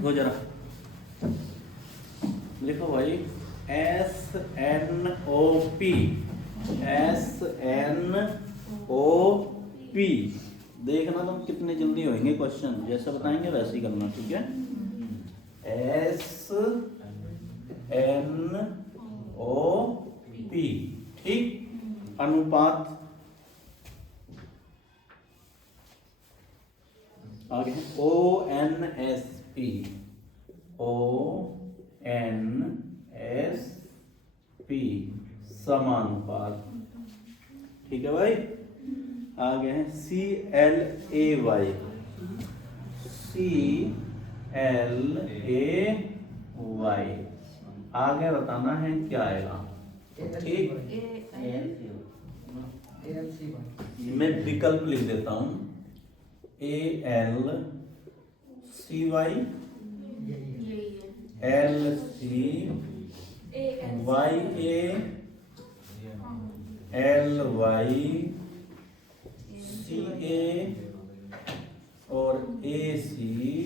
लिखो जरा, लिखो भाई SNOP, SNOP। देखना तुम कितने जल्दी होंगे क्वेश्चन, जैसे बताएंगे वैसे ही करना, ठीक है। SNOP, ठीक। अनुपात आगे है ONSP, ONSP समानुपात, ठीक है भाई। आगे है CLAY, CLAY। आगे बताना है क्या आएगा, ठीक। मैं विकल्प लिख देता हूं, ALCY, LCYA, LYCA और ACLY।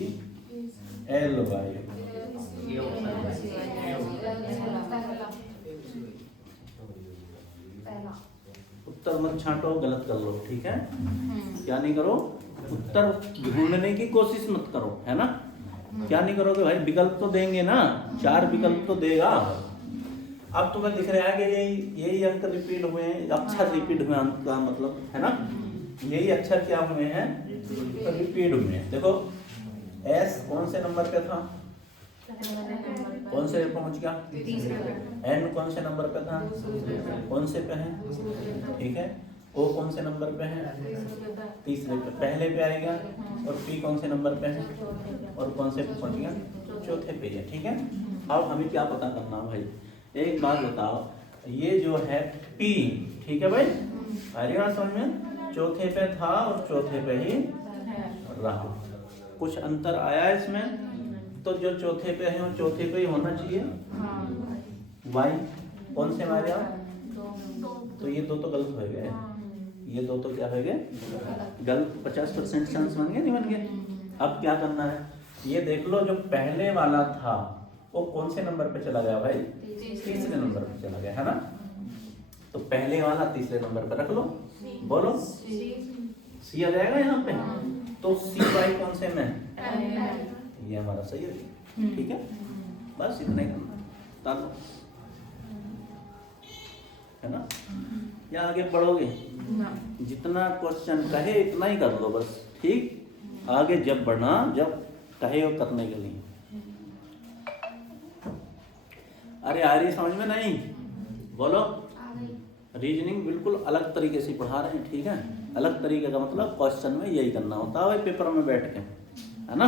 उत्तर मत छांटो, गलत कर लो, ठीक है। क्या नहीं करो, उत्तर ढूंढने की कोशिश मत करो, है ना। क्या नहीं करोगे भाई, विकल्प तो देंगे ना, 4 विकल्प तो देगा। अब तुम्हें दिख रहा है कि यही अंक रिपीट हुए हैं, अक्षर रिपीट हुए, अंक का मतलब है ना, यही अक्षर क्या हुए हैं, रिपीट हुए हैं। देखो S कौन से नंबर पे था, कौन से पे पहुंच गया, N कौन से नंबर पे था, कौन से पे है, ठीक है। O कौन से नंबर पे है, तीसरे पे, पहले पे आएगा। और P कौन से नंबर पे है, और कौन से पे पहुंच गया, चौथे पे है, ठीक है। अब हमें क्या पता करना भाई, एक बात बताओ, ये जो है P, ठीक है भाई, आएगी बात समझ में, चौथे पे था और चौथे पे ही रहा। कुछ अंतर आया इसमें, तो जो चौथे पे है वो चौथे पे ही होना चाहिए। Y कौन से मारे, तो ये दो तो गलत हो गए, ये दो तो क्या हो गए गलत, 50% चांस बन गए, नहीं बन गए। अब क्या करना है, ये देख लो, जो पहले वाला था वो कौन से नंबर पे चला गया भाई, तीसरे नंबर पे चला गया, है ना। तो पहले वाला तीसरे नंबर पे रख लो, बोलो C आ जाएगा यहाँ पे। तो CY कौन से में, ये हमारा सही है, ठीक है। बस इतना ही करना, तालो, है ना। या आगे पढ़ोगे, जितना क्वेश्चन कहे इतना ही कर लो बस, ठीक। आगे जब बढ़ना, जब कहे वो करने के लिए। अरे आ रही समझ में नहीं, बोलो। रीजनिंग बिल्कुल अलग तरीके से पढ़ा रहे हैं, ठीक है। अलग तरीके का मतलब क्वेश्चन में यही करना होता है पेपर में बैठ के, है ना।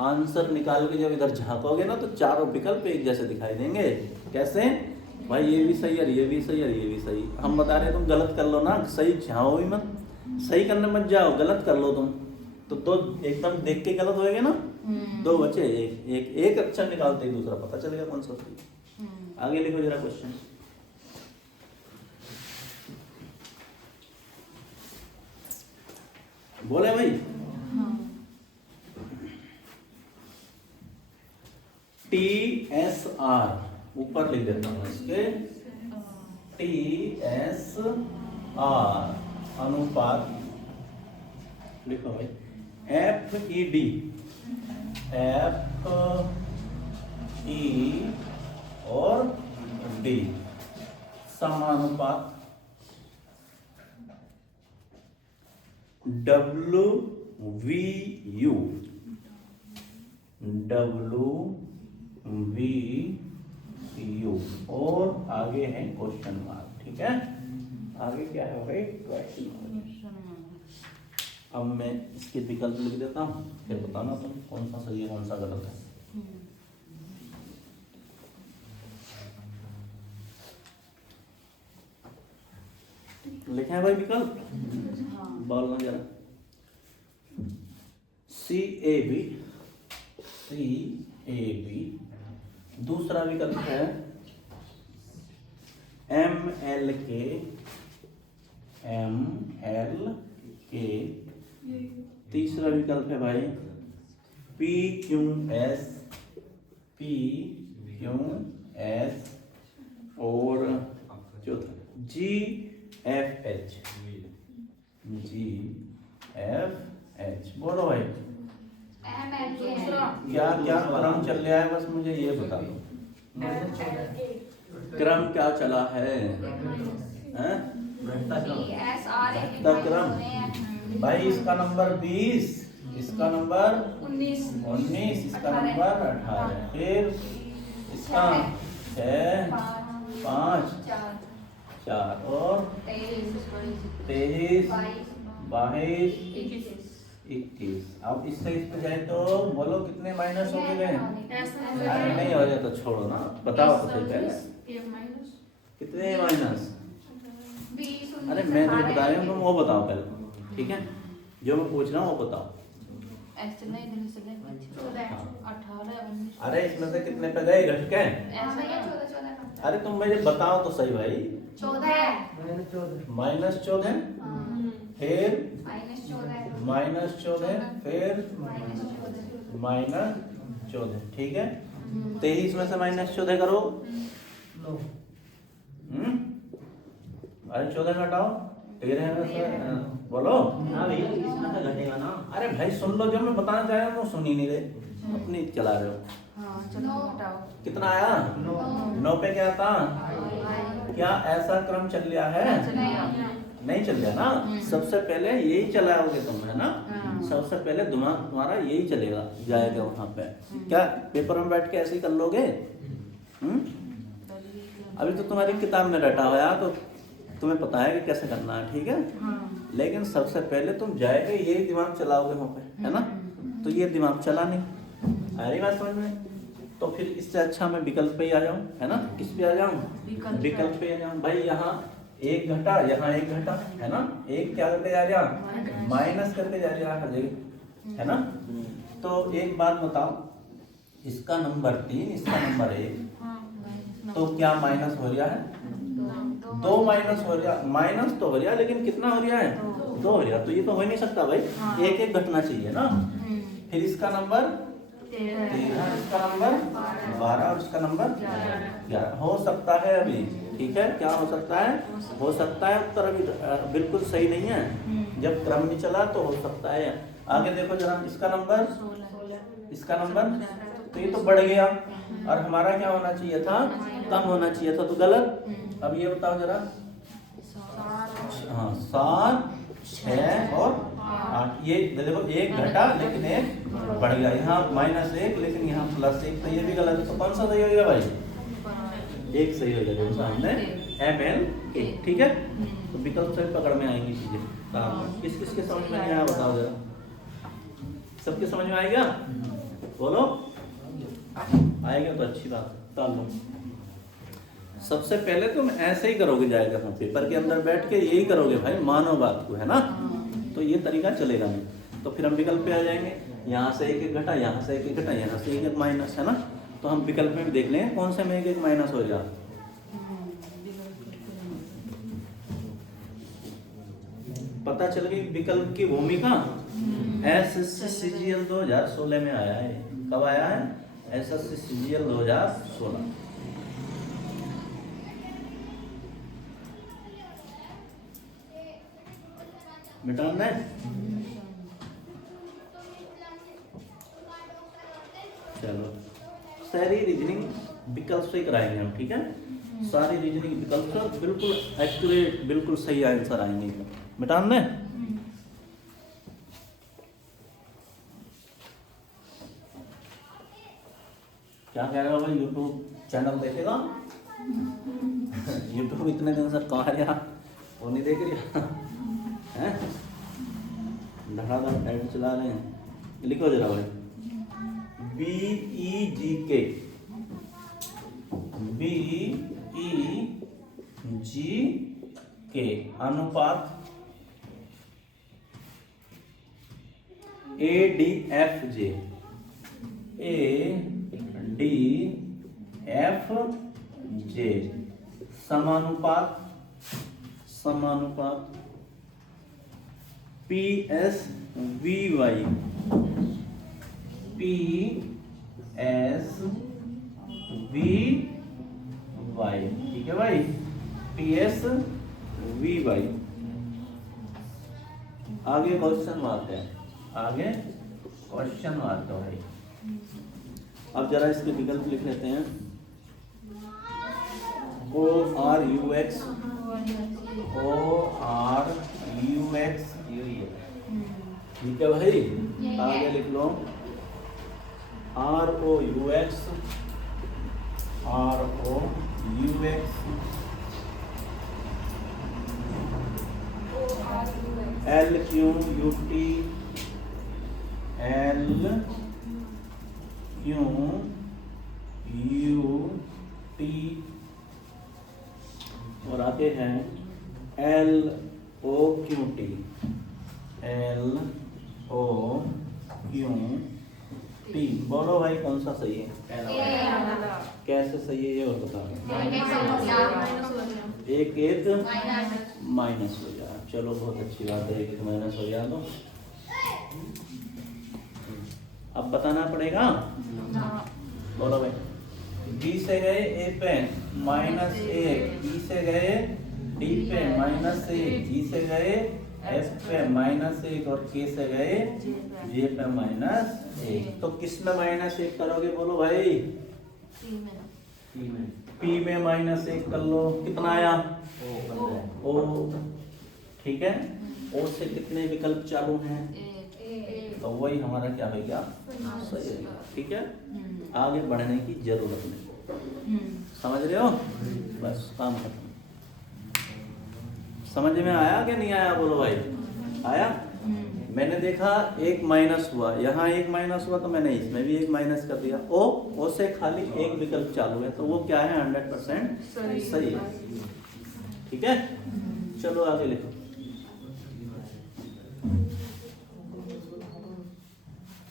आंसर निकाल के जब इधर झांकोगे ना, तो चारों विकल्प एक जैसे दिखाई देंगे। कैसे भाई, ये भी सही है, ये भी सही है, ये भी सही। हम बता रहे हैं तुम गलत कर लो ना, सही झाओ ही मत, सही करने मत जाओ, गलत कर लो तुम, तो दो एकदम देख के गलत होएगा ना, दो बचे, एक अक्षर निकालते ही दूसरा पता चलेगा कौन सा सही। आगे लिखो जरा क्वेश्चन। बोले भाई, TSR ऊपर लिख देता हूँ इसके, TSR अनुपात, लिखो भाई FED, FE और D समानुपात WVU, WVU और आगे है क्वेश्चन मार्क, ठीक है। आगे क्या है भाई, क्वेश्चन मार्क। अब मैं इसके विकल्प लिख देता हूँ, फिर बताना तुम कौन सा सही है कौन सा गलत है। लिखे हैं भाई विकल्प, बोलना जरा। CAB, दूसरा विकल्प है MLK, तीसरा विकल्प है भाई पी क्यू एस और चौथा जी एफ एच। बोलो भाई क्या क्या क्रम चल रहा है, बस मुझे ये बता दो क्रम क्या चला है, हैं? घटता क्रम। भाई इसका नंबर 20, इसका नंबर 19, इसका नंबर 18, फिर इसका 6, 5, 4 और 23, 22, 21। अब इससे इस पे जाए तो बोलो कितने माइनस हो गए? अरे नहीं हो जाए तो छोड़ो ना, बताओ तो सही पहले कितने माइनस। अरे मैं जो बता रही हूँ तुम वो बताओ पहले, ठीक है? जो मैं पूछ रहा हूँ वो बताओ। अरे इसमें से कितने पे गए घट के? अरे तुम मुझे बताओ तो सही भाई। माइनस 14, फिर माइनस 14, फिर माइनस 14, ठीक है? 23 में से माइनस 14 करो। अरे 14 घटाओ, 13 में से बोलो। हाँ भैया इसमें तो घटेगा ना। अरे भाई सुन लो, जो मैं बताना चाह रहा हूँ वो सुन ही नहीं रहे, अपनी चला रहे हो। कितना आया? 9 पे क्या था? क्या ऐसा क्रम चल रहा है? नहीं चल रहा ना। सबसे पहले यही चलाओगे तुम, है ना? सबसे पहले दिमाग तुम्हारा यही चलेगा, जाएगा वहां पे। क्या पेपर में बैठ के ऐसे ही कर लोगे? अभी तो तुम्हारी किताब में रटा हुआ तो तुम्हें पता है कि कैसे करना है, ठीक है? लेकिन सबसे पहले तुम जाएगे यही दिमाग चलाओगे वहां पे, है ना? तो ये दिमाग चला नहीं, आ रही बात समझ में? तो फिर इससे अच्छा मैं विकल्प पे ही आ जाऊं, है ना? किस पे आ जाऊं? विकल्प पे आ जाऊं। भाई यहाँ एक घटा, यहाँ एक घटा, है ना? एक क्या करके जा रहा? माइनस करके जा रहा है ना? तो एक बात बताओ, इसका नंबर 3, इसका नंबर 1, तो क्या माइनस हो रहा है? 2 माइनस हो रहा, माइनस तो हो रहा लेकिन कितना हो रहा है? 2 हो रहा। तो ये तो हो ही नहीं सकता भाई, एक एक घटना चाहिए ना। फिर इसका नंबर 13, इसका नंबर 12 और इसका नंबर 11 हो सकता है अभी, ठीक है? क्या हो सकता है? हो सकता है। उत्तर अभी बिल्कुल सही नहीं है, जब क्रम नहीं चला तो हो सकता है। आगे देखो जरा, इसका नंबर 16, तो ये तो बढ़ गया और हमारा क्या होना चाहिए था? कम होना चाहिए था, तो गलत। अब ये बताओ जरा, हाँ 7, 6 और 8, ये देखो एक घटा लेकिन एक बढ़ गया। यहाँ -1 लेकिन यहाँ +1, तो ये भी गलत है। तो कौन सा सही होगा भाई? एक सही हो जाएगा सामने ML, ठीक है? तो विकल्प से पकड़ में आएंगी चीजें। किस किस के समझ में नहीं आया बताओ जरा, सबके समझ में आएगा? बोलो आएगा तो अच्छी बात है। चलो सबसे पहले तुम ऐसे ही करोगे, जाएगा तुम पेपर के अंदर बैठ के यही करोगे भाई, मानो बात को, है ना? तो ये तरीका चलेगा नहीं। तो फिर हम विकल्प पे आ जाएंगे, यहाँ से एक एक घटा, यहाँ से एक एक घटा, यहाँ से एक एक माइनस, है ना? तो हम विकल्प में भी देख लें कौन से में एक एक माइनस हो जाए। पता चल गई विकल्प की भूमिका। SSCGL 2016 में आया है। कब आया है? SSCGL 2016। मिटान है। चलो सारी रीजनिंग विकल्प से कराएंगे हम, ठीक है? सारी रीजनिंग विकल्प से बिल्कुल एक्यूरेट, बिल्कुल सही आंसर आएंगे। मिटान है। क्या कह रहे हो भाई? यूट्यूब चैनल देखेगा? यूट्यूब इतने दिन से कहा रहा, वो नहीं देख रहा है? धड़ाधड़ टाइप चला रहे हैं। लिखो जरा भाई, BEGK, BEGK अनुपात ADFJ, ADFJ समानुपात PSVY, P S V Y, ठीक है भाई, P S V Y। आगे क्वेश्चन मारते हैं, आगे क्वेश्चन मारते हैं भाई। अब जरा इसके विकल्प लिख लेते हैं। O R U X, O R U X, ठीक है भाई। आगे लिख लो R O U X, R O U X, L Q U T, L Q U T, और आते हैं L O Q T, L O Q T। बोलो भाई कौन सा सही है? कैसे सही है ये और बताओ। एक एक माइनस हो जाए, चलो बहुत अच्छी बात है, एक एक माइनस हो जाए तो अब बताना पड़ेगा। बोलो भाई, B से गए A पे -1, B से गए D पे -1, G से गए F पे -1 और K से गए J पे -1। तो किस में -1 करोगे? बोलो भाई, P में -1 कर लो, कितना आया? O, ठीक है। O से कितने विकल्प चालू हैं? तो वही हमारा क्या है, क्या सही है, ठीक है। आगे बढ़ने की जरूरत नहीं, समझ रहे हो? बस काम खत्म। समझ में आया कि नहीं आया? बोलो भाई, आया? मैंने देखा एक माइनस हुआ, यहाँ एक माइनस हुआ तो मैंने इसमें भी एक माइनस कर दिया। ओ से खाली एक विकल्प चालू है, तो वो क्या है? 100% सही है, ठीक है। चलो आगे लिखो।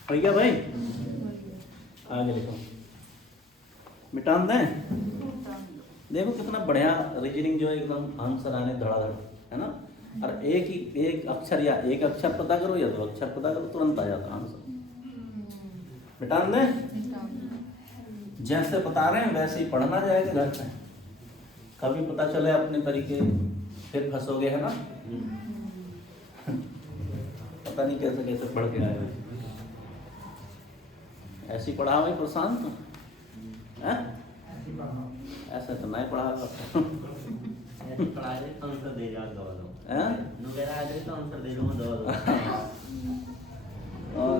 भैया भाई आगे लिखो, मिटान दें। देखो कितना बढ़िया रीजनिंग जो है, एकदम आंसर आने धड़ाधड़, है ना। और एक अक्षर या एक अक्षर पता करो या दो अक्षर पता करो, तुरंत आ जाता आंसर। मिटान दें। जैसे बता रहे हैं वैसे ही पढ़ना जाएगा घर पे, कभी पता चले अपने तरीके फिर फंसोगे, है ना। पता नहीं कैसे कैसे पढ़ के आए, ऐसी पढ़ा हुआ प्रशांत, ऐसा तो नहीं पढ़ा आंसर दे जाओ,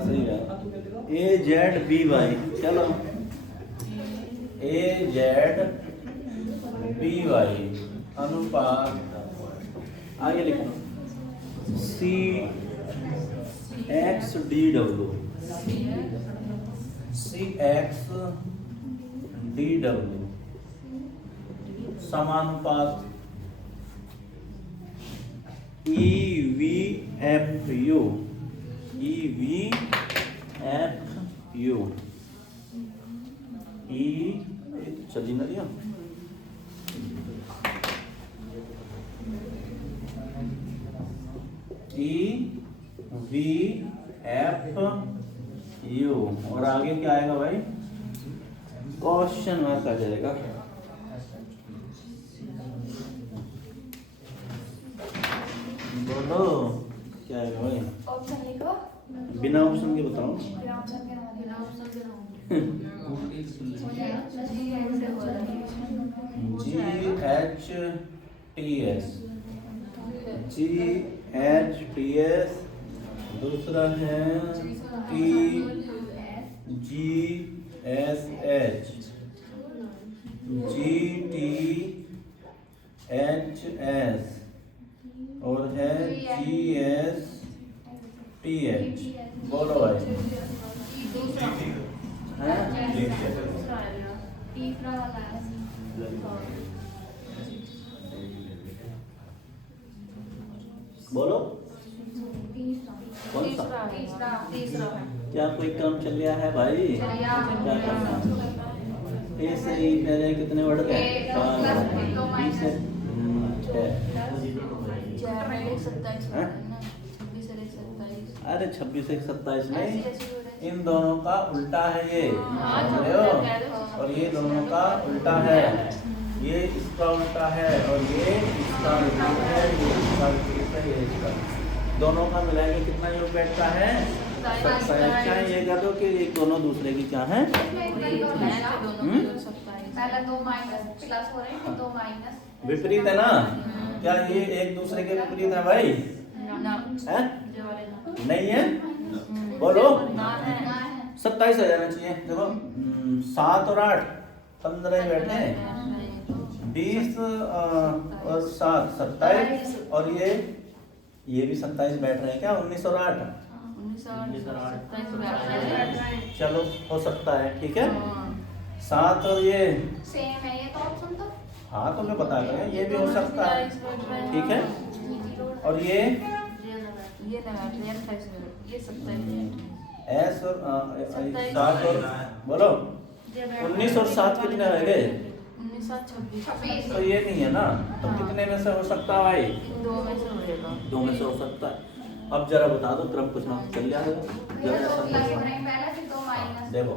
सही है। AZBY, चलो AZBY अनुपात, आगे लिखो CXDW, CXDW समानुपात EVFU, EVFU, चली ना दिया, EVFU। और आगे क्या आएगा भाई? क्वेश्चन मार्क आ जाएगा। बोलो क्या आएगा भाई? ऑप्शन लिखो। बिना ऑप्शन के बताओ। GHTS, दूसरा है TGSH, GTHS और है GSTH। बोलो भाई, बोलो कौन सा? तीसरा क्या कोई काम चल रहा है भाई? क्या करना? ए से ही पहले कितने वर्ड गए? 5 अरे 26 1 27 नहीं, इन दोनों का उल्टा है ये, समझ रहे हो? और ये दोनों का उल्टा है, ये इसका उल्टा है और ये इसका विपरीत है, ये इसका विपरीत है, ये इसका। दोनों का मिलाएंगे कितना योग बैठता है? 27। क्या है ये कह दो कि ये दोनों दूसरे की क्या है? पहला 2 माइनस प्लस हो रहे हैं, 2 माइनस विपरीत है ना? क्या ये एक दूसरे के विपरीत है भाई? है? नहीं है? बोलो। 27 आ जाना चाहिए। देखो 7 और 8 15 ही बैठे हैं, 20 और 7 27 और ये भी 27 बैठ रहे हैं क्या? 19 और 8 चलो हो सकता है, ठीक है। 7 और ये सेम है ये तो ऑप्शन तो। हाँ तो मैं बता रहा हूँ ये भी हो सकता है, ठीक है। और ये एस और 7 और बोलो 19 और 7 कितने हो गए? 26। तो ये नहीं है ना, तो कितने में से हो सकता है भाई? 2 में से हो सकता है। अब जरा बता दो क्रम कुछ ना चल जाएगा जरा ये 2 प्लस हो ऐसा। रहे हैं, पहला फिर 2 माइनस। देखो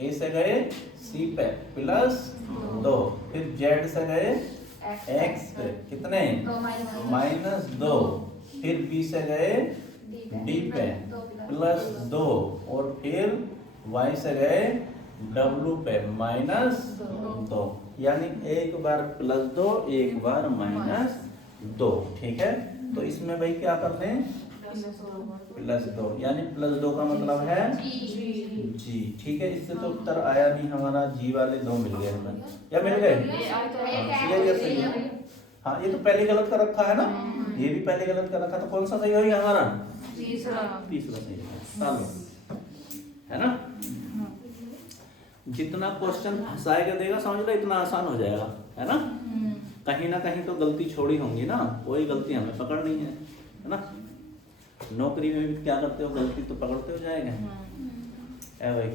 ए से गए सी पे प्लस 2, फिर जेड से गए एक्स पे कितने? 2 माइनस -2, फिर बी से गए डी पे प्लस 2 और फिर वाई से गए डब्लू पे -2, यानी एक बार +2 एक बार -2, ठीक है। तो इसमें भाई क्या करते हैं? +2, यानी +2 का मतलब है जी, ठीक है। इससे तो उत्तर आया नहीं हमारा, जी वाले 2 मिल गए हमें, या मिल गए? ये सही है। हाँ ये तो पहले गलत कर रखा है ना, ये भी पहले गलत कर रखा, तो कौन सा सही हो गया हमारा? तीसरा सही है, चलो है ना। जितना क्वेश्चन फंसाएगा देगा समझ लो इतना आसान हो जाएगा, है ना। कहीं ना कहीं तो गलती छोड़ी होंगी ना, वही गलती हमें पकड़नी है ना। नौकरी में भी क्या करते हो, गलती तो पकड़ते हो जाएगा, है भाई।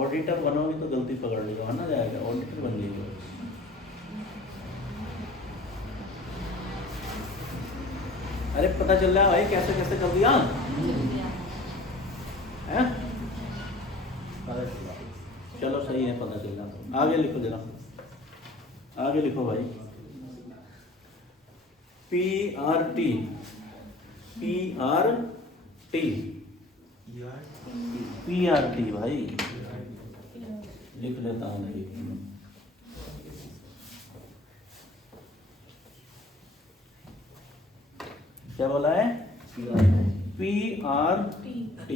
ऑडिटर बनोगे तो गलती पकड़ लो, है ना, जाएगा ऑडिटर बन लीजिए। अरे पता चल रहा है भाई कैसे कैसे कर दिया है? चलो सही है, पता चल रहा। आगे लिखो जरा, आगे लिखो भाई। PRT भाई लिख लेता हूँ भाई। क्या बोला है? PRT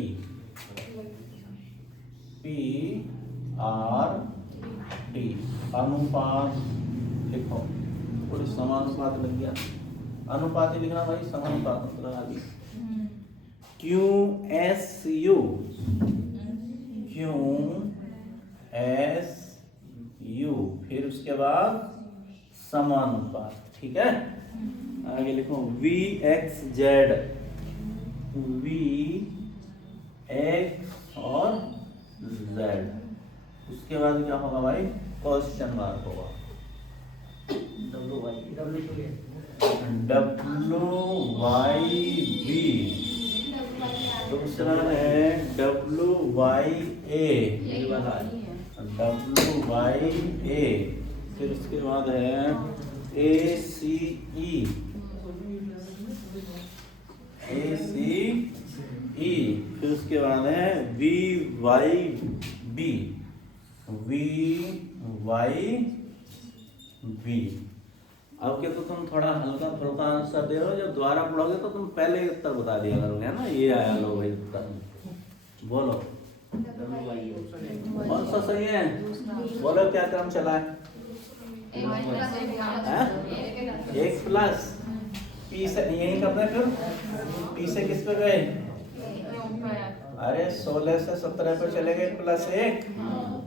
अनुपात लिखो, थोड़ी समानुपात लग गया, अनुपात ही लिखना भाई, समानुपात मतलब आगे। QSU फिर उसके बाद समानुपात, ठीक है। आगे लिखो VXZ और Z, उसके बाद क्या होगा भाई? क्वेश्चन मार्क होगा। WYB, दूसरा है WYA, फिर उसके बाद है ACE, फिर उसके बाद है VYB। अब क्या, तो तुम थोड़ा हल्का फुल्का आंसर दे रहे हो, जब दोबारा पढ़ोगे तो तुम पहले ही उत्तर बता दिया करोगे, है ना। ये आया लो भाई उत्तर, बोलो कौन सा सही है? बोलो क्या क्रम चला है? 1 प्लस पी से यही करते हैं, फिर पी से किस पे गए? अरे 16 से 17 पे चले गए +1,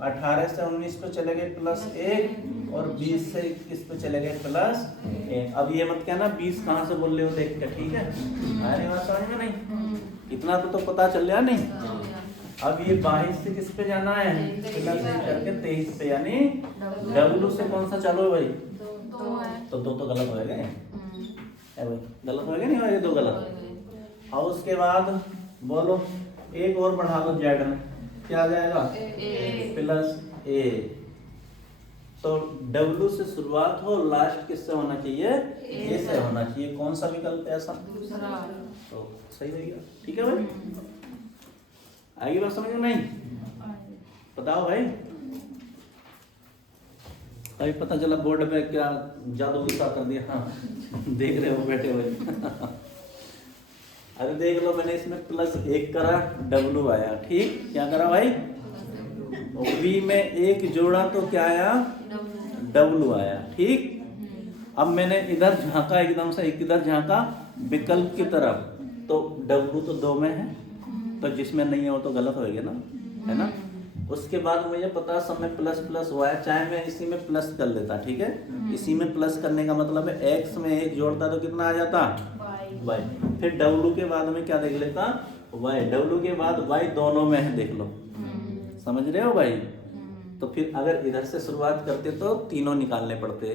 18 से 19 पे चले गए +1 और 20 से 21 पे चले गए +1। अब ये मत कहना 20 कहाँ से बोल रहे हो देख के, ठीक है। अरे बात समझ में नहीं, इतना तो पता चल गया नहीं। अब ये 22 से किस पे जाना है? +1 करके 23 पे, यानी W से कौन सा चालू है भाई? तो 2 तो गलत हो गए भाई, गलत हो गए नहीं, ये 2 गलत। और उसके बाद बोलो एक और बढ़ा दो जेड में, क्या आ जाएगा ए। प्लस ए। तो डब्ल्यू से शुरुआत हो, लास्ट किससे होना चाहिए, ए से होना चाहिए। कौन सा विकल्प है ऐसा, दूसरा। तो सही रहेगा। ठीक है भाई, आगे बात समझ में नहीं, बताओ भाई। अभी पता चला बोर्ड पे क्या जादू गुस्सा कर दिया। हाँ देख रहे हो बैठे हुए। अरे देख लो, मैंने इसमें प्लस 1 करा, डब्लू आया। ठीक, क्या करा भाई, बी में 1 जोड़ा तो क्या आया, डब्लू आया। ठीक, अब मैंने इधर झांका, एकदम से इधर झांका विकल्प की तरफ, तो डब्लू तो 2 में है, तो जिसमें नहीं है वो तो गलत होएगा ना, है ना। उसके बाद मुझे पता सब में प्लस प्लस हुआ है, चाहे मैं इसी में प्लस कर लेता। ठीक है, इसी में प्लस करने का मतलब है एक्स में 1 जोड़ता तो कितना आ जाता, वाई। फिर डब्लू के बाद में क्या देख लेता, वाई। डब्लू के बाद वाई दोनों में है, देख लो, समझ रहे हो भाई। तो फिर अगर इधर से शुरुआत करते तो तीनों निकालने पड़ते,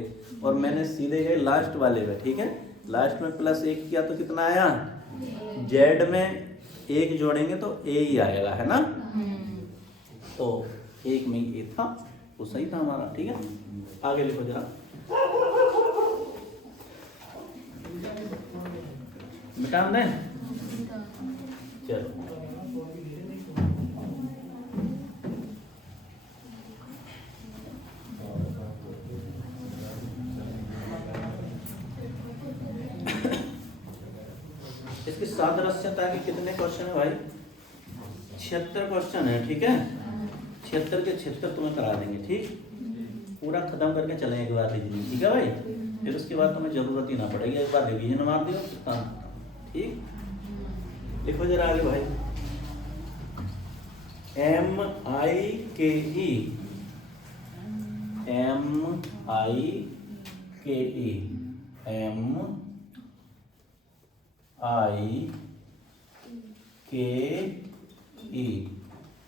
और मैंने सीधे गए लास्ट वाले में। ठीक है, लास्ट में प्लस 1 किया तो कितना आया, जेड में 1 जोड़ेंगे तो ए ही आएगा, है ना। तो 1 में ए था, वो सही था हमारा। ठीक है, आगे लिखो जरा, मिटा दें, चलो। इसकी सादृश्यता के कितने क्वेश्चन है भाई, 76 क्वेश्चन है। ठीक है, 76 के 76 तुम्हें करा देंगे। ठीक, पूरा खत्म करके चलेंगे एक बार रिविजन। ठीक है भाई, फिर उसके बाद तुम्हें जरूरत ही ना पड़ेगी, एक बार रिविजन मार दियो। ठीक, लिखो जरा आगे भाई, MIKE, MIKE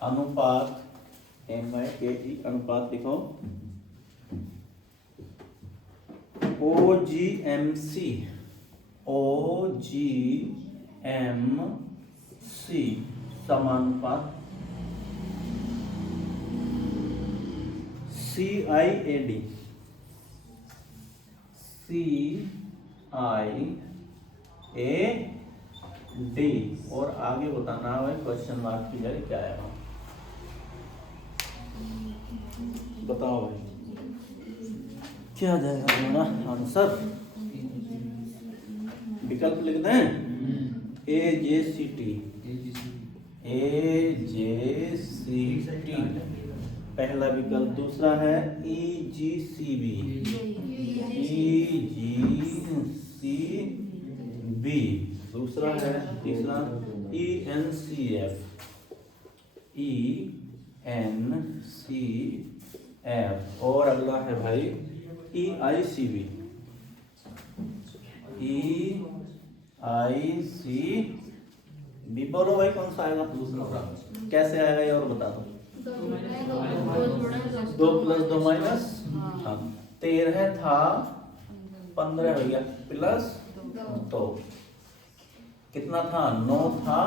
अनुपात, MIKE अनुपात लिखो, OGMC समानुपात CIAD, और आगे बताना है क्वेश्चन मार्क की जगह क्या आएगा, बताओ भाई क्या आ जाएगा हमारा आंसर। विकल्प लिख दें, AJCT, पहला विकल्प। दूसरा है EGCB, दूसरा है, तीसरा ENCF, और अगला है भाई EICB, बोलो भाई कौन सा आएगा, कैसे आएगा ये और बता दो। 2 + 2 - 13 था, 15 हो गया, प्लस 2 कितना था, 9 था,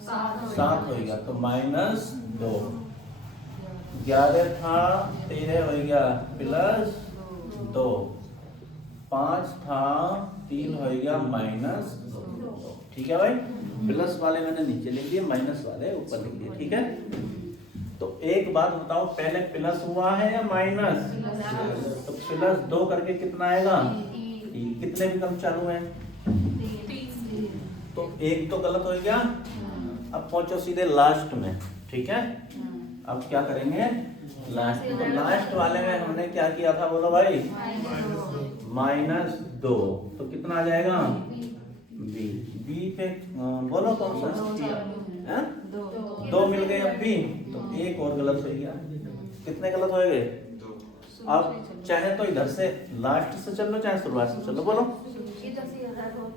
7 हो गया, तो -2। 11 था, 13 हो गया, प्लस 2। 5 था, 3 हो गया, -2। ठीक है भाई, प्लस वाले मैंने नीचे लिख दिए, माइनस वाले ऊपर लिख दिए। ठीक है, तो एक बात बताओ, पहले प्लस हुआ है या माइनस, तो प्लस 2 करके कितना आएगा, कितने विकल्प चालू हैं, तो एक तो गलत हो गया। अब पहुंचो सीधे लास्ट में। ठीक है, अब क्या करेंगे, लास्ट, तो लास्ट वाले में हमने क्या किया था, बोलो भाई, -2, तो कितना आ जाएगा, बी पे बोलो कौन सा, 2 मिल गए अब भी, तो एक और गलत हो गया। कितने गलत हो गए, अब चाहे तो इधर से लास्ट से चलो, चाहे शुरुआत से चलो, बोलो।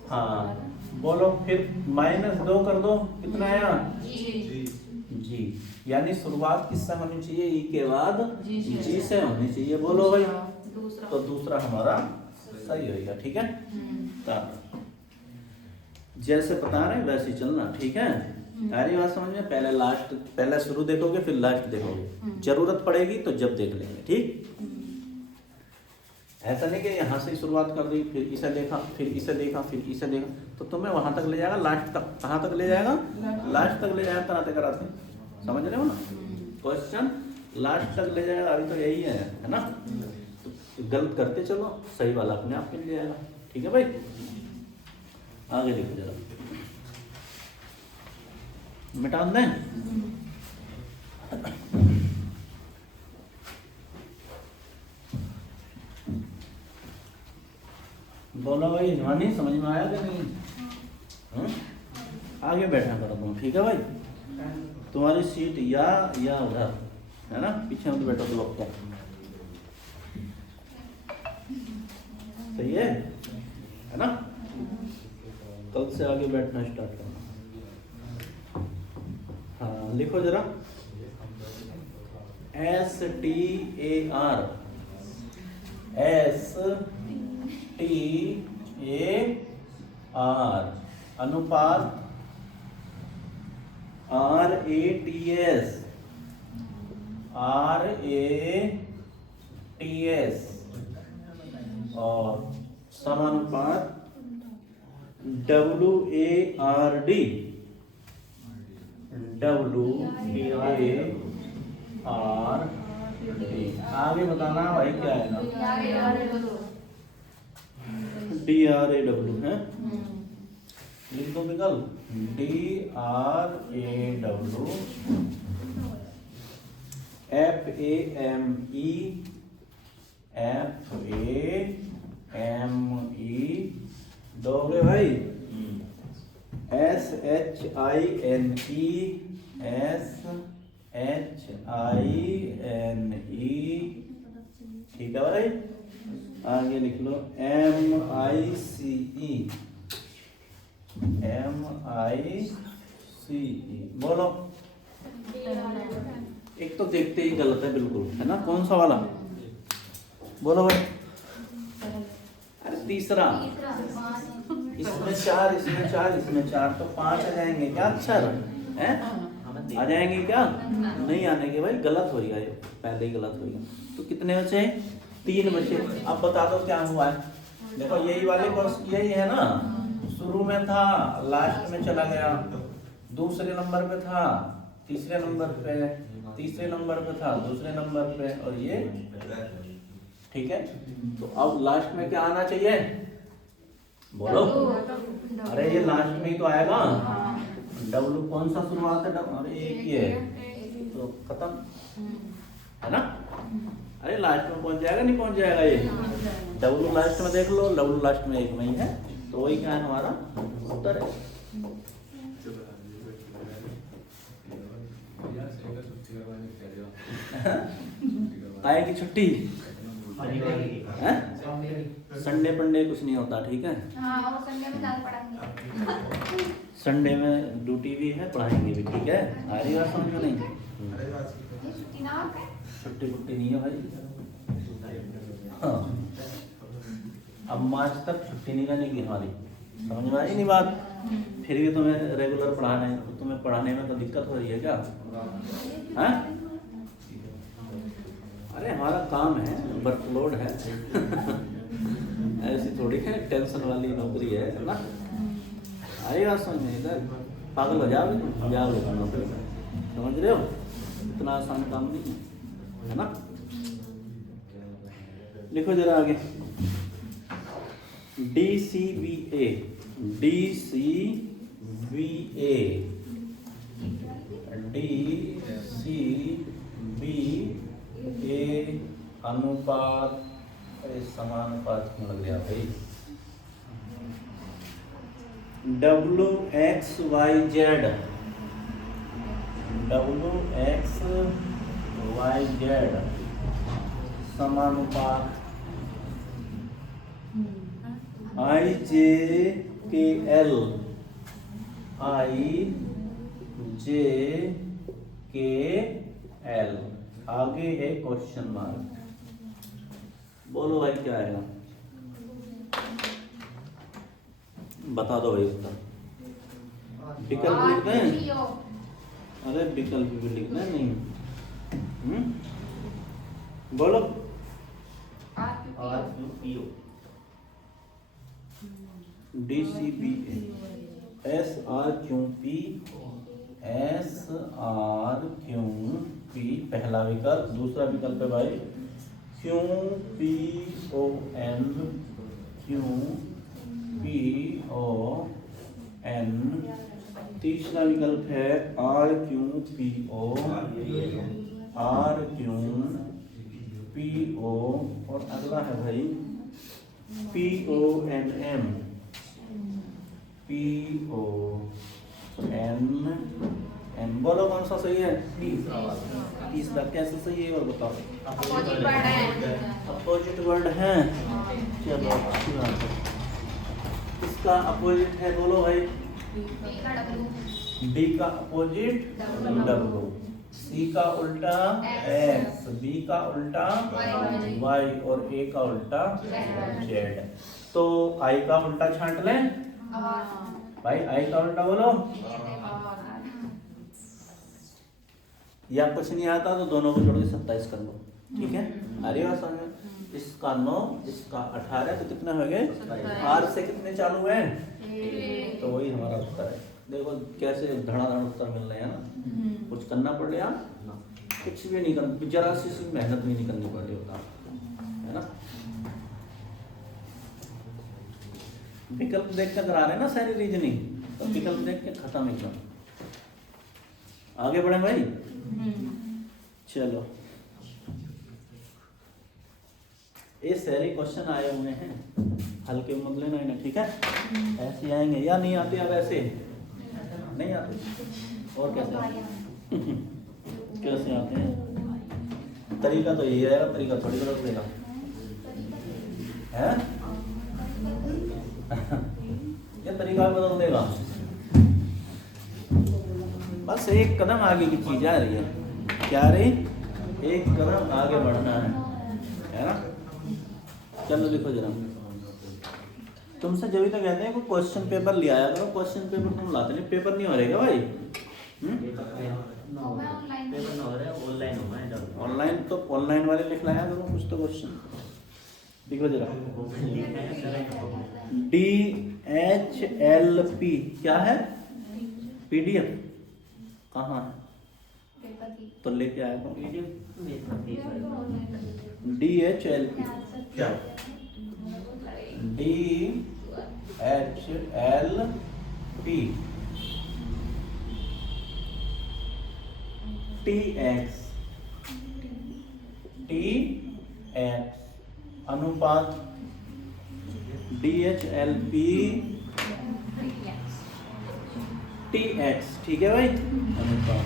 हाँ बोलो, फिर -2 कर दो, कितना आया, जी, यानी शुरुआत किससे होनी चाहिए, ई के बाद जी से होनी चाहिए। बोलो भाई, तो दूसरा हमारा सही होगा। ठीक है, तो जैसे बता रहे हैं वैसे चलना। ठीक है, आ रही बात समझ में? पहले शुरू देखोगे फिर लास्ट देखोगे, जरूरत पड़ेगी तो जब देख लेंगे, ठीक। ऐसा नहीं कि यहाँ से शुरुआत कर दी फिर इसे देखा फिर इसे देखा फिर इसे देखा, तो तुम्हें वहां तक ले जाएगा, लास्ट तक। कहाँ तक ले जाएगा? लास्ट तक ले जाएगा कराते कराते, समझ रहे हो ना? क्वेश्चन लास्ट तक ले जाएगा, अभी तो यही है ना? तो गलत करते चलो, सही वाला अपने आप मिल जाएगा, ठीक है भाई। आगे देखो जरा, मिटा दें। बोलो भाई, जवानी समझ में आया कि नहीं? आगे बैठा करो तुम, ठीक है भाई। तुम्हारी सीट या उधर है ना, पीछे मत बैठो दो वक्त, सही है ना? कल से आगे बैठना स्टार्ट करना। हाँ लिखो जरा, STAR, STAR अनुपात, RATS और समानुपात WARD। आगे बताना भाई क्या है ना? DRAW है, लिख दो विकल्प, DRAW FAME दोगे भाई, SHINE, ठीक है भाई। आगे लिख लो MICE, बोलो। एक तो देखते ही गलत है बिल्कुल, है ना? कौन सा वाला? बोलो भाई। अरे तीसरा, इसमें 4 इसमें 4 इसमें 4 तो 5 आ जाएंगे क्या अक्षर? हैं? आ जाएंगे क्या? नहीं आने के भाई, गलत हो गया ये, पहले ही गलत हो गया। तो कितने बचे? 3 बचे। अब बता दो क्या हुआ है। देखो यही वाले कोर्स यही है ना, शुरू में था लास्ट में चला गया, दूसरे नंबर पे था तीसरे नंबर पे, तीसरे नंबर पे था दूसरे नंबर पे, और ये ठीक है। तो अब लास्ट में क्या आना चाहिए? बोलो। अरे ये लास्ट में ही तो आएगा। डब्लू कौन सा शुरुआत है? अरे एक ही है तो खत्म, है ना? अरे लास्ट में पहुंच जाएगा, नहीं पहुंच जाएगा ये? डब्लू लास्ट में देख लो, डब्लू लास्ट में एक में ही है, तो वही क्या है हमारा उत्तर है। आए की छुट्टी है, संडे पंडे कुछ नहीं होता, ठीक है? हाँ, और संडे में ज्यादा पढ़ाएंगे। संडे में ड्यूटी भी है, पढ़ाएंगे भी, ठीक है? आ रही बात समझ में? नहीं छुट्टी ना होते? छुट्टी पुट्टी नहीं है भाई। हाँ, अब मार्च तक छुट्टी नहीं रहने की हमारी, समझ में आई नहीं बात? फिर भी तुम्हें रेगुलर पढ़ाना है, तो तुम्हें पढ़ाने में तो दिक्कत हो रही है क्या? हाँ? अरे हमारा काम है, वर्कलोड है। ऐसी थोड़ी है, टेंशन वाली नौकरी है ना? आई बात समझ में? इधर पागल हो जाओगे, जाओगे नौकरी, समझ रहे हो? इतना आसान काम नहीं है ना? लिखो जरा आगे, DCBA अनुपात, अरे समानुपात क्यों लग गया भाई? WXYZ समानुपात IJKL आगे है क्वेश्चन मार्क। बोलो भाई क्या आएगा? बता दो भाई उत्तर। विकल्प लिख दें? RQPO अरे विकल्प भी लिखना है, नहीं बोलो। RQPO DCPA SRQP पहला विकल्प। दूसरा विकल्प है भाई QPON। तीसरा विकल्प है RQPO। और अगला है भाई PONM। बोलो कौन सा सही है? तीसरा कैसे सही है और बताओ। अपोजिट वर्ड है। अपोजिट वर्ड है, चलो अच्छी बात है। इसका अपोजिट है, बोलो भाई। B का W D का अपोजिट W, C का उल्टा X, B का उल्टा Y और A का उल्टा Z। तो I का उल्टा छांट लें भाई। I का उल्टा बोलो। या कुछ नहीं आता तो दोनों को जोड़ के 27 कर लो, ठीक है। अरे बात समझ में? इसका 9, इसका 18, तो कितने हो गए? R से कितने चालू हैं? तो वही हमारा उत्तर है। देखो कैसे धड़ाधड़ उत्तर मिल रहे हैं ना। कुछ करना पड़ रहा, कुछ भी नहीं करना, जरा सी मेहनत भी नहीं करनी पड़ रही होता है ना। विकल्प देख कर करा रहे हैं ना सारी रीजनिंग, तो विकल्प देख के खत्म एकदम। आगे बढ़े भाई। चलो ये सारे क्वेश्चन आए हुए हैं, हल्के मत लेना इन्हें, ठीक है। ऐसे आएंगे या नहीं आते? अब ऐसे नहीं आते और कैसे कैसे आते हैं? तरीका तो यही रहेगा, तरीका थोड़ी बदल देगा है। ये तरीका बदल देगा, बस एक कदम आगे की चीज आ रही है। क्या रही? एक कदम आगे बढ़ना है ना। चलो लिखो जरा। तुमसे जब भी तो कहते हैं को क्वेश्चन पेपर ले आया करो, क्वेश्चन पेपर तुम लाते नहीं, पेपर नहीं हो रहेगा भाई। ऑनलाइन तो ऑनलाइन वाले लिख लाया करो कुछ तो क्वेश्चन। लिखो जरा। DHLP क्या है? PDF कहाँ है? तो लेके आया करो। DHLP क्या? DHLP TX अनुपात DHLP TX, ठीक है भाई। अनुपात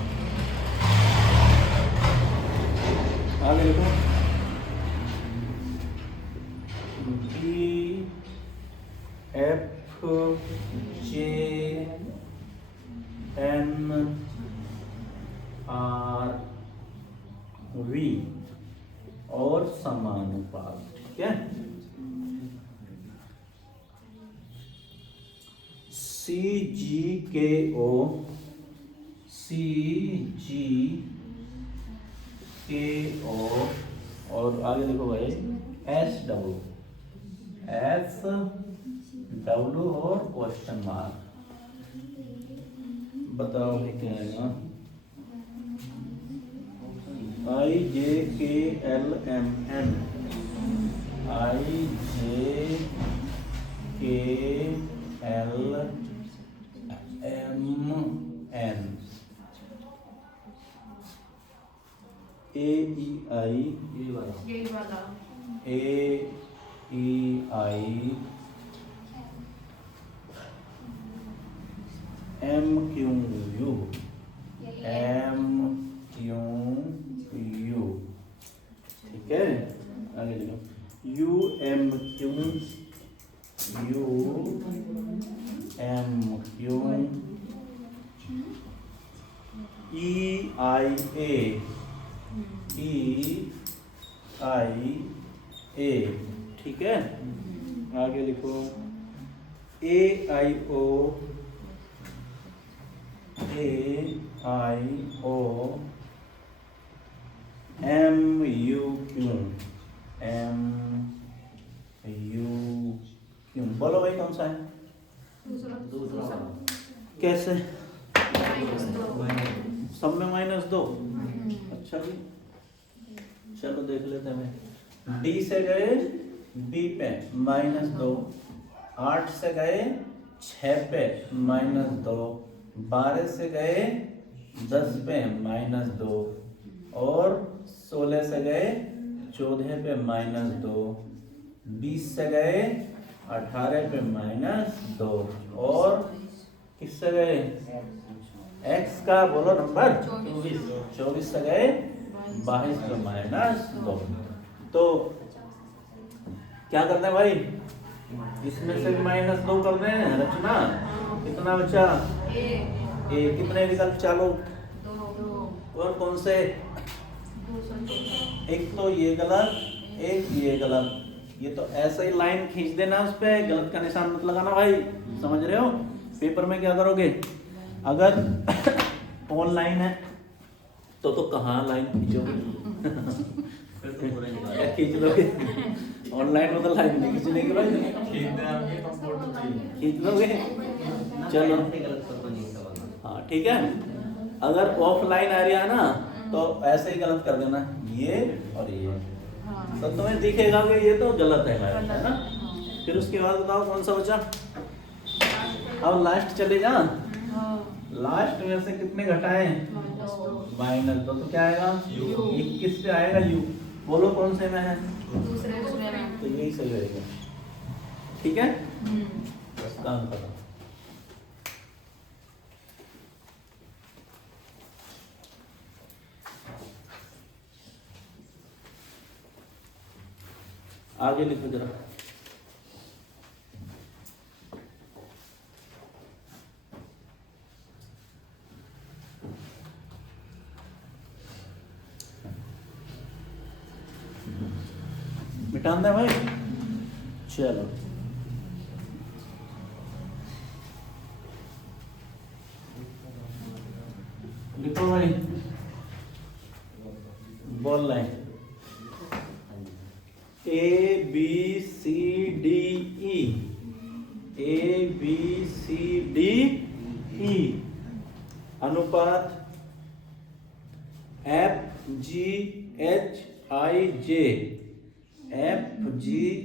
आगे लिखो। DFJNRV और समानुपात, ठीक है। CGKO और आगे देखो भाई SW और क्वेश्चन मार्क। बताओ क्या आएगा? IJKLMN AEI MQU ठीक है। आगे लिखो UMQ EIA ठीक है। आगे लिखो AIO AIOMUQ बोलो भाई कौन सा है? दूसरा कैसे? -2 सब में -2। अच्छा जी, चलो देख लेते हैं। डी से गए बी पे -2, 8 से गए 6 पे -2, 12 से गए 10 पे -2 और 16 से गए 14 पे -2, 20 से गए 18 पे -2 और किससे गए? एक्स का बोलो नंबर 24 से गए 22 पे -2। तो क्या करते हैं भाई, इसमें से भी -2 कर दें रचना। कितना बचा? कितने विकल्प चालू? और कौन से? एक तो ये गलत, एक ये गलत। ये तो ऐसे ही लाइन खींच देना, उस पे गलत का निशान मत लगाना भाई, समझ रहे हो? पेपर में क्या करोगे, अगर ऑनलाइन है तो कहाँ लाइन खींचोगे? फिर तो पूरा निकाल क्या खींच लोगे? ऑनलाइन में तो लाइन नहीं खींचने की भाई, खींच लोगे। चलो गलत तो नहीं सवाल। हाँ ठीक है, अगर ऑफलाइन आ रहा है ना तो ऐसे ही गलत कर देना, ये और ये। तो तुम्हें दिखेगा कि ये तो गलत है भाई, है ना? फिर उसके बाद बताओ कौन सा बचा? अब लास्ट चले जा। लास्ट में से कितने घटाए? -2। तो क्या आएगा? 21 पे आएगा यू। बोलो कौन से में है? दूसरे में तो यही सही रहेगा, ठीक है? बस काम करो। आगे लिखो जरा। मिटान दे भाई, चलो लिखो भाई, बोल रहे हैं ABCDE, ABCDE अनुपात FGHIJ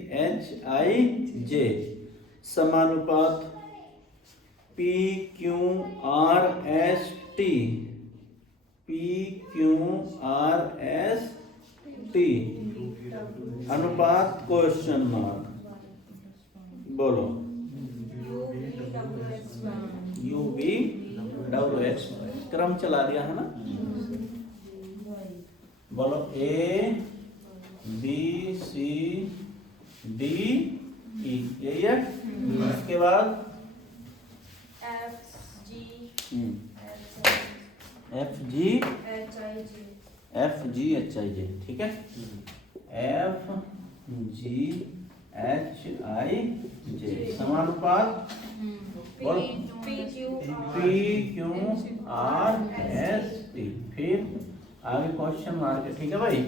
समानुपात PQRST अनुपात क्वेश्चन मार्क। बोलो UVWX क्रम चला दिया है ना? बोलो ABCDE, यही है। इसके बाद FGHIJ, ठीक है? FGHIJ समानुपात बोलो PQRST। फिर आगे क्वेश्चन मार्क है, ठीक है भाई?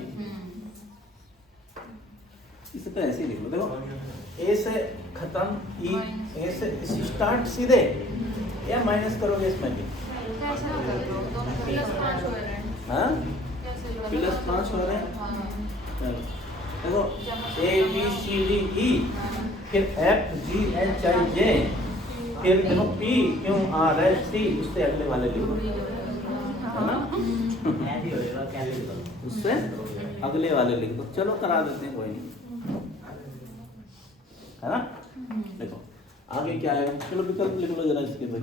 इसे तो ऐसे ही लिख लो। देखो ए से खत्म, ए से स्टार्ट सीधे, या माइनस करोगे इसमें भी? हाँ +5 हो रहे हैं। चलो देखो ABCDE, फिर FGHIJ, फिर देखो PQRST, उससे अगले वाले लिखो, है ना? ऐसे ही होएगा, क्या लिख दो? उससे अगले वाले लिख दो। चलो करा देते हैं, कोई नहीं, है ना? देखो आगे क्या है, चलो विकल्प लिख लो जरा इसके भाई।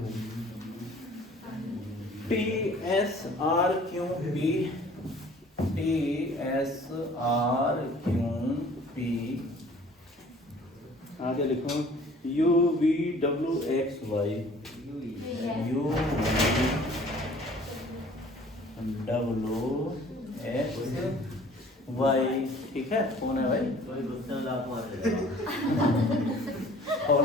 TSRQP, आगे लिखो UVWXY, UVWXY, ठीक है? कौन है भाई? कोई गुस्से में लात मार देगा। और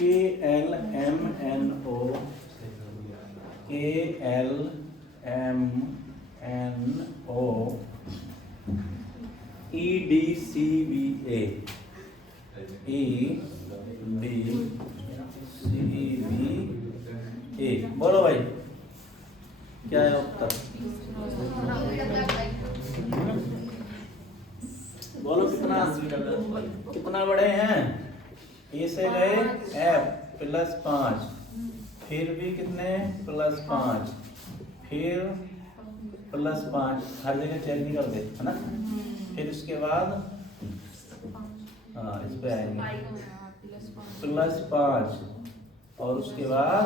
KLMNO KLMNO EDCBA EDCBA बोलो भाई क्या है उत्तर? बोलो कितना बड़े हैं? ए से गए F +5, फिर भी कितने +5, फिर +5, हर जगह चेक नहीं करते है ना। फिर उसके बाद हाँ इस पे आएंगे +5 और उसके बाद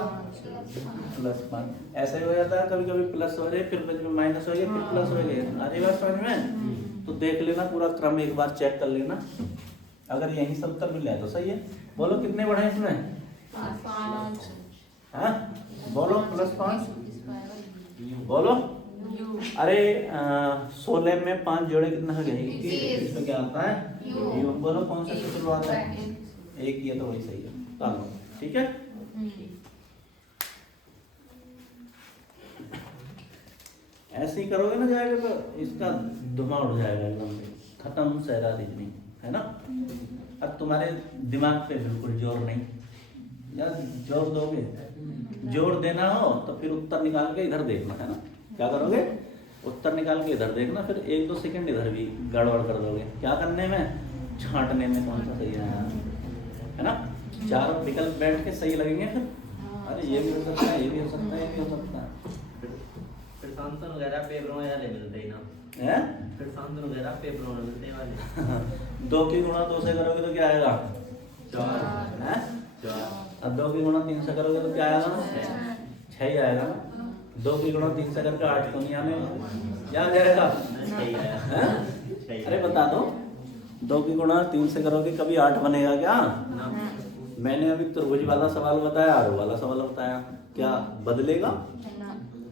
+5, ऐसा ही हो जाता है। कभी कभी प्लस हो जाए फिर बीच में माइनस हो गया फिर प्लस हो गया। आ रही बात समझ में? तो देख लेना पूरा क्रम एक बार चेक कर लेना, अगर यही सब उत्तर मिल जाए तो सही है। बोलो कितने बढ़े इसमें? 5 हाँ बोलो +5 बोलो। अरे 16 में 5 जोड़े कितना हो गया? 21। इसमें क्या आता है? यू। बोलो कौन सा से शुरुआत है? एक ही है तो वही सही है। चलो ठीक है। ऐसे ही करोगे ना जाएगा तो इसका धुआं उड़ जाएगा एकदम खत्म सारा रीजनिंग है ना। अब तुम्हारे दिमाग पे बिल्कुल जोर नहीं, या जोर दोगे, जोर देना हो तो फिर उत्तर निकाल के इधर देखना है ना। क्या करोगे? उत्तर निकाल के इधर देखना, फिर 1-2 सेकंड इधर भी गड़बड़ कर दोगे। क्या करने में? छांटने में कौन सा सही है ना। चारों विकल्प बैठ के सही लगेंगे फिर। अरे ये भी हो सकता है, ये भी हो सकता है, ये भी हो सकता है। फिर सांसन वगैरह पेपरों में वाले मिलते ही ना हैं? फिर सांसन वगैरह पेपरों में मिलते वाले 2 की गुणा 2 से करोगे तो क्या आएगा? 4 हैं? 4 अब 2 की गुणा 3 से करोगे तो क्या आएगा? 6 ही आएगा। 2 की गुणा 3 से करके 8 तो नहीं आने वाला, क्या आ जाएगा? सही है। हैं? अरे बता दो, 2 की गुणा 3 से करोगे कभी 8 बनेगा क्या? ना मैंने अभी त्रिभुज वाला सवाल बताया और वाला सवाल बताया, क्या बदलेगा?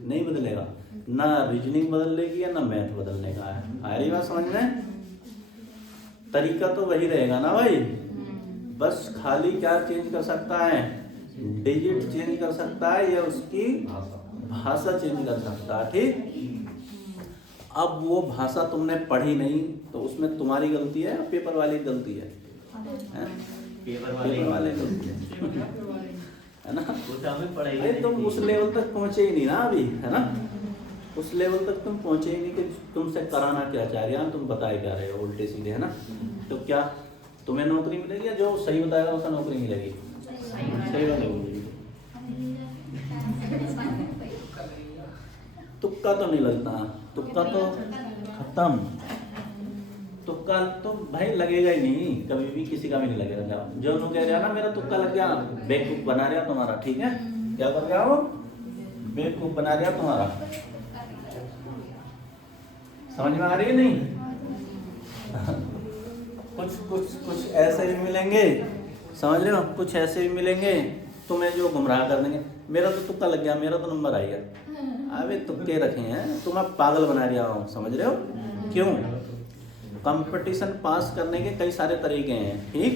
नहीं बदलेगा। ना रीजनिंग बदलेगी ना मैथ बदलने का है। आ रही बात समझ में? तरीका तो वही रहेगा ना भाई, बस खाली क्या चेंज कर सकता है? डिजिट चेंज कर सकता है या उसकी भाषा चेंज कर सकता है। ठीक, अब वो भाषा तुमने पढ़ी नहीं तो उसमें तुम्हारी गलती है या पेपर वाली की गलती है? पेपर पेपर वाले गलती है ना। पढ़ाई अरे तुम उस लेवल तक पहुंचे ही नहीं ना अभी, है ना। उस लेवल तक तुम पहुंचे ही नहीं कि तुमसे कराना क्या चाह रहे हैं, तुम बताए क्या रहे हो उल्टे सीधे, है ना। तो क्या तुम्हें नौकरी मिलेगी या जो सही बताएगा उसका नौकरी मिलेगी? सही वाले मिलेगी। तुक्का तो नहीं लगता, तुक्का तो खत्म। तुक्का तो भाई लगेगा ही नहीं, कभी भी किसी का भी नहीं लगेगा। जाओ जो लोग कह रहे हैं ना मेरा तुक्का लग गया, बेवकूफ बना रहा तुम्हारा। ठीक है, क्या कर रहा हो? बेवकूफ बना रहा तुम्हारा। समझ में आ रही है नहीं? कुछ ऐसे भी मिलेंगे, समझ रहे हो, कुछ ऐसे भी मिलेंगे तुम्हें जो गुमराह कर देंगे। मेरा तो तुक्का लग गया, मेरा तो नंबर आ गया। अबे तुक्के रखे हैं, तुम्हें पागल बना रहा हूँ, समझ रहे हो? क्यों? कंपटीशन पास करने के कई सारे तरीके हैं। ठीक,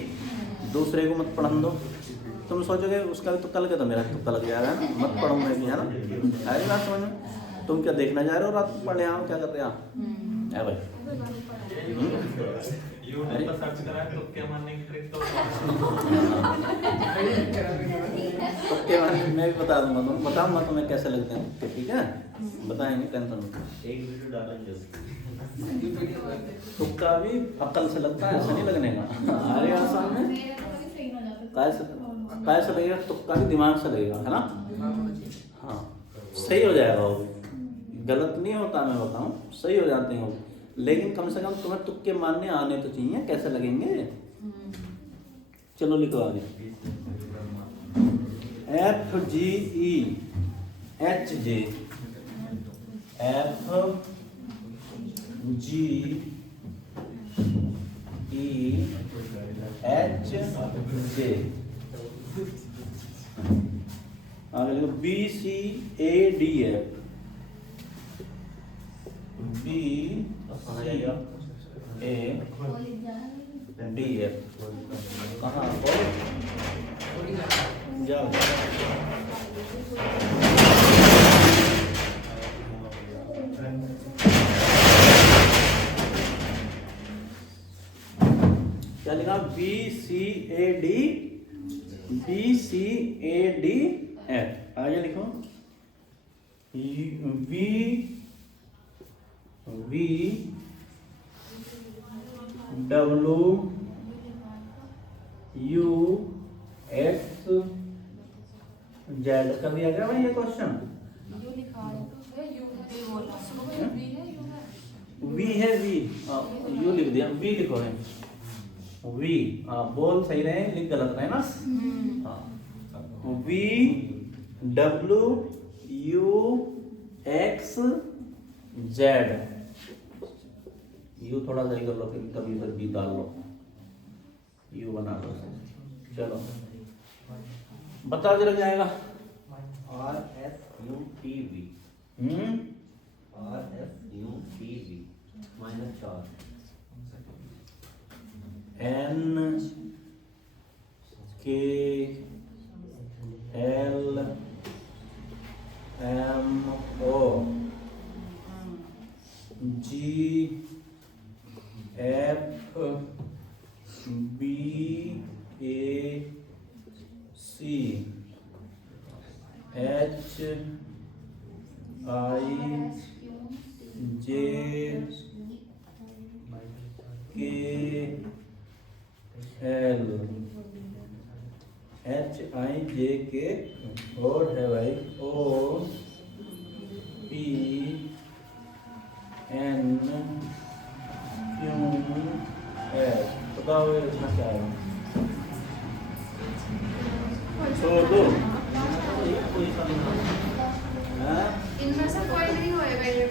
दूसरे को मत पढ़ने दो। तुम सोचोगे उसका भी तुक्का लगे तो मेरा तुक्का लग जाएगा, मत पढ़ो मैं भी, है ना। सारी बात समझ में? तुम क्या देखना जा रहे हो रात को पढ़ने आओ, क्या कर रहे हो है भाई? यूट्यूब पर सर्च करा है तुक्के मारने की ट्रिक तो तुक्के मारने मैं भी बता दूंगा, तुम बताऊंगा तुम्हें कैसे लगते हैं तुक्के। ठीक है, बताएंगे, टेंशन मत। एक वीडियो डालेंगे तुक्का भी अक्ल से लगता है, ऐसा नहीं लगने का। अरे आसान में काय से लगेगा, तुक्का भी दिमाग से लगेगा, है ना। हाँ सही हो जाएगा, वो गलत नहीं होता, मैं बताऊं सही हो जाते हैं वो। लेकिन कम से कम तुम्हें तुक्के मारने आने तो चाहिए, कैसे लगेंगे। चलो लिखो आगे। FGEHJ FGEHJ आगे लिखो BCADF BCADF कहाँ पर? जाओ क्या लिखा B C A D F आगे लिखो V W U X Z कर दिया गया भाई ये क्वेश्चन यू लिखा है यू है बोला शुरू में वी है यू है वी है वी यू लिख दिया वी लिखो है वी बोल सही रहे लिख गलत रहे ना हाँ we W U X Z you थोड़ा सही कर लो फिर कभी इधर बी डाल लो यू बना लो चलो बता जरा जाएगा RSUTV RSUTV -4 N K L M O G F B A C H I J K L H I J K और है भाई O P N Q S बताओ ये रचना क्या है छोड़ दो कोई सा हाँ इनमें से कोई नहीं होएगा ये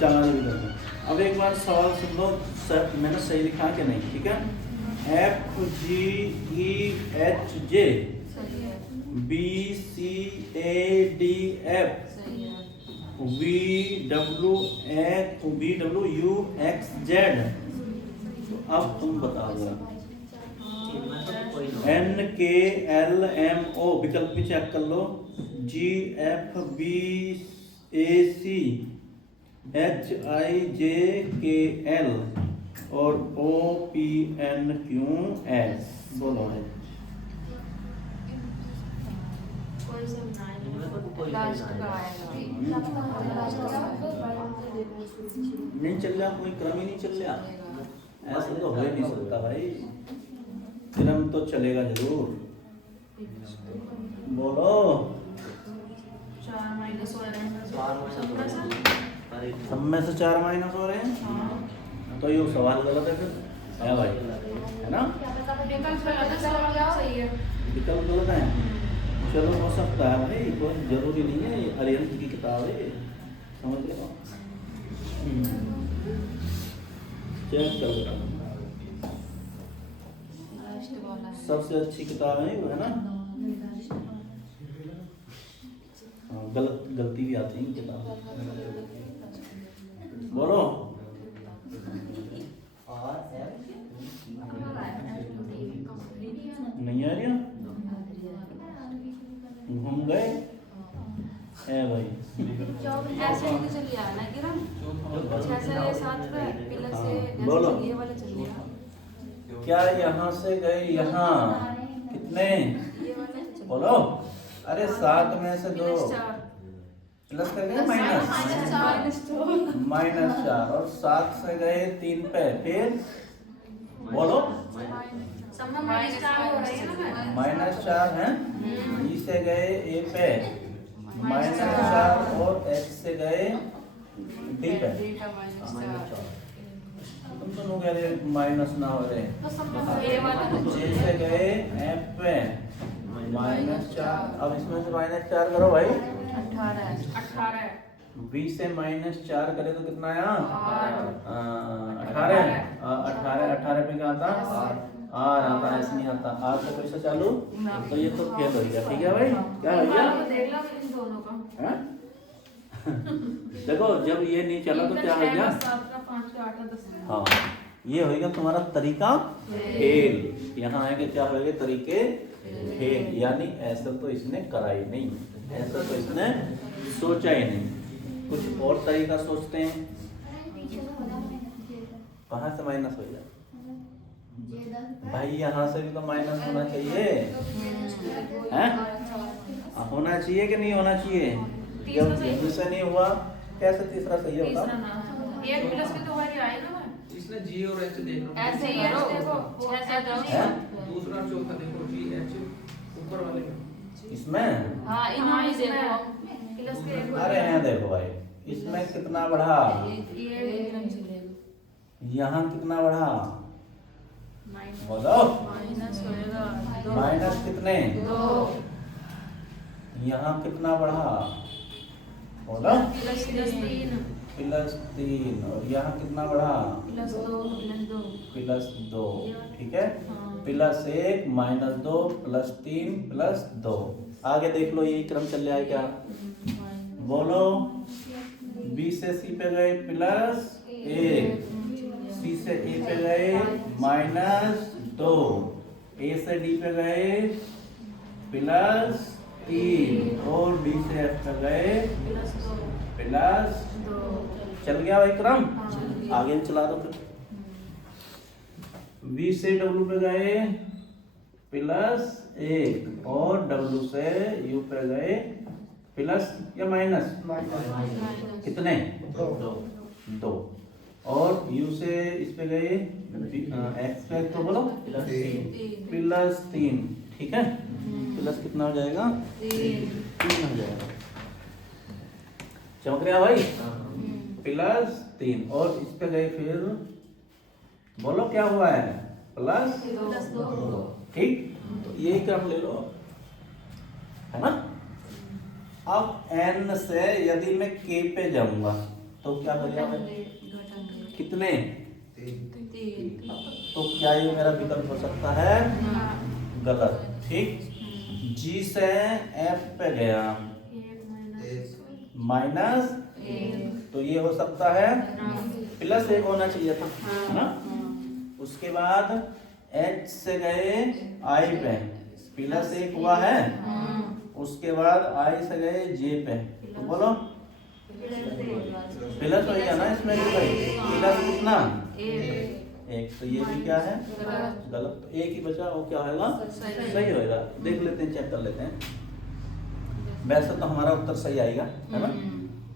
चार भी कर दो अब एक बार सवाल सुन लो सर मैंने सही लिखा कि नहीं ठीक है F G E H J सही है B C A D F सही है V W U X Z तो अब तुम बताओ जरा इनमें से तो कोई ना N K L M O विकल्प भी चेक कर लो G F B A C H I J K L और O P N Q S बोलो है कोई से बनाए इनमें से तो कोई लास्ट नहीं का आएगा आएगा नहीं चल रहा कोई क्रम ही नहीं चल रहा ऐसा तो हो ही नहीं सकता भाई क्रम तो चलेगा जरूर बोलो 4 माइनस हो रहे हैं 4 सबका सा सब में से 4 माइनस हो रहे हैं हाँ तो ये सवाल गलत है फिर है भाई है ना विकल्प गलत है सवाल सही है विकल्प गलत है चलो हो सकता है भाई कोई जरूरी नहीं है ये अरिहंत की किताब है समझ रहे हो चेक कर लो लास्ट वाला है सबसे अच्छी किताब है वो है ना हाँ, गलती भी आती है किताब बोलो नहीं आ रही घूम गए है भाई ऐसे ही चल गया ना किरण 6 से 7 पे पिलर से बोलो। ऐसे ये वाला चल गया क्या यहाँ से गए यहाँ कितने ये वाला चल गया बोलो अरे 7 में से 2 -4 प्लस कर गए माइनस -4 और 7 से गए 3 पे फिर बोलो सब में -4 हो रही है ना -4 है बी से गए ए पे -4 और एच से गए डी पे तुम दोनों कह रहे माइनस ना हो रहे तो सब में ये वाला जे से गए एफ पे -4 अब इसमें से -4 करो भाई 18 बी से -4 करे तो कितना आया 18 पे क्या आता आर आता है ऐसे नहीं आता आर से पैसा चालू तो ये तो फेल हो गया ठीक है भाई क्या हो गया देख लो इन दोनों का हैं? देखो जब ये नहीं चला तो क्या हो गया 7 का 5 का 8 का 10 का हाँ ये होगा तुम्हारा तरीका फेल यहाँ है कि क्या होगा तरीके फेंक, यानी ऐसा तो इसने करा ही नहीं, ऐसा तो इसने सोचा ही नहीं। कुछ और तरीका सोचते हैं। कहाँ से माइनस हो जाए भाई, यहाँ से भी तो माइनस होना चाहिए, हैं? होना चाहिए कि नहीं होना चाहिए? जब यहीं से नहीं हुआ कैसे तीसरा सही है बताओ? एक प्लस में तो वही आएगा ना, इसने जी और एच देख लो, ऐसे ही है ना, देखो 6 7 हैं? दूसरा चौथा देखो जी एच ऊपर वाले में। इसमें हाँ इन्होंने देखो प्लस के अरे हैं देखो भाई, इसमें कितना बढ़ा, ये यहाँ कितना बढ़ा, बोलो माइनस होएगा 2 माइनस कितने, 2 यहाँ कितना बढ़ा, बोलो प्लस 3 +3, और यहाँ कितना बढ़ा, प्लस 2 +2, ठीक है। हाँ। +1 -2 +3 +2, आगे देख लो यही क्रम चल रहा है क्या, बोलो B से C पे गए +1, C से A पे गए -2, A से D पे गए +3, और D से F पे गए +2। चल गया भाई क्रम, आगे चला दो फिर। V से W पे गए +1, और W से U पे गए प्लस या माइनस, कितने, 2, और U से इस पे गए X पे, तो बोलो +3, ठीक है। प्लस कितना हो जाएगा, 3 हो जाएगा, चमक रहा भाई, +3, और इस पे गए फिर, बोलो क्या हुआ है, +2, ठीक। तो यही क्रम ले लो, है ना। अब n से यदि मैं k पे जाऊंगा तो क्या करेगा भाई, कितने, 3 तो क्या ये मेरा विकल्प हो सकता है, गलत, ठीक। G से F पे गया -1, तो ये हो सकता है +1 होना चाहिए था, है ना। उसके बाद H से गए I पे +1 हुआ है, उसके बाद I से गए J पे, तो बोलो प्लस हो गया ना इसमें भी भाई, प्लस कितना, 1, तो ये भी क्या है, गलत, तो एक ही बचा, वो क्या होगा, सही होएगा। देख लेते हैं, चेक कर लेते हैं। वैसे तो हमारा उत्तर सही आएगा, है ना।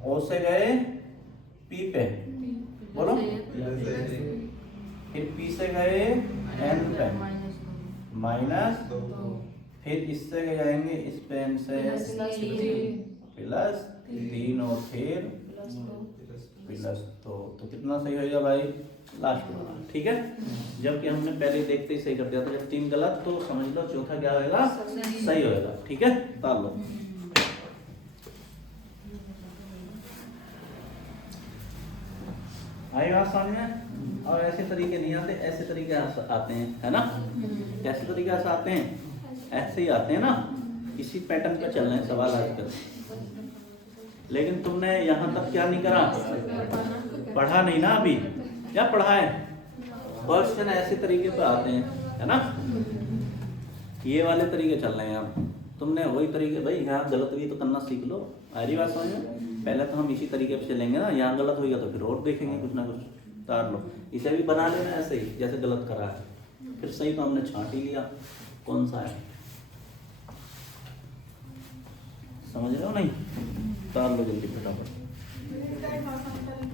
O से गए P पे, बोलो, फिर P से गए N पे -2, फिर इससे जाएंगे इस पे N से +3, और फिर +2, तो कितना सही होगा भाई, लास्ट वाला, ठीक है। जबकि हमने पहले देखते ही सही कर दिया था, जब 3 गलत तो समझ लो चौथा क्या होगा, सही होगा, ठीक है। ताल लो, आई बात समझ में। और ऐसे तरीके नहीं आते, ऐसे तरीके आते हैं, है ना। कैसे तरीके से आते हैं, ऐसे ही आते हैं ना, इसी पैटर्न पे चल रहे हैं सवाल आजकल। लेकिन तुमने यहाँ तक क्या नहीं करा, पढ़ा नहीं ना अभी, क्या पढ़ा है, क्वेश्चन ऐसे तरीके पे आते हैं, है ना। ये वाले तरीके चल रहे हैं अब, तुमने वही तरीके, भाई यहाँ गलत भी तो करना सीख लो, आ रही बात समझ में। पहले तो हम इसी तरीके पे चलेंगे ना, यहाँ गलत होगा तो फिर और देखेंगे कुछ ना कुछ, तार लो। इसे भी बना लेना ऐसे ही जैसे गलत करा है, फिर सही तो हमने छांट ही लिया कौन सा है, समझ रहे हो नहीं। तार लो जल्दी फटाफट।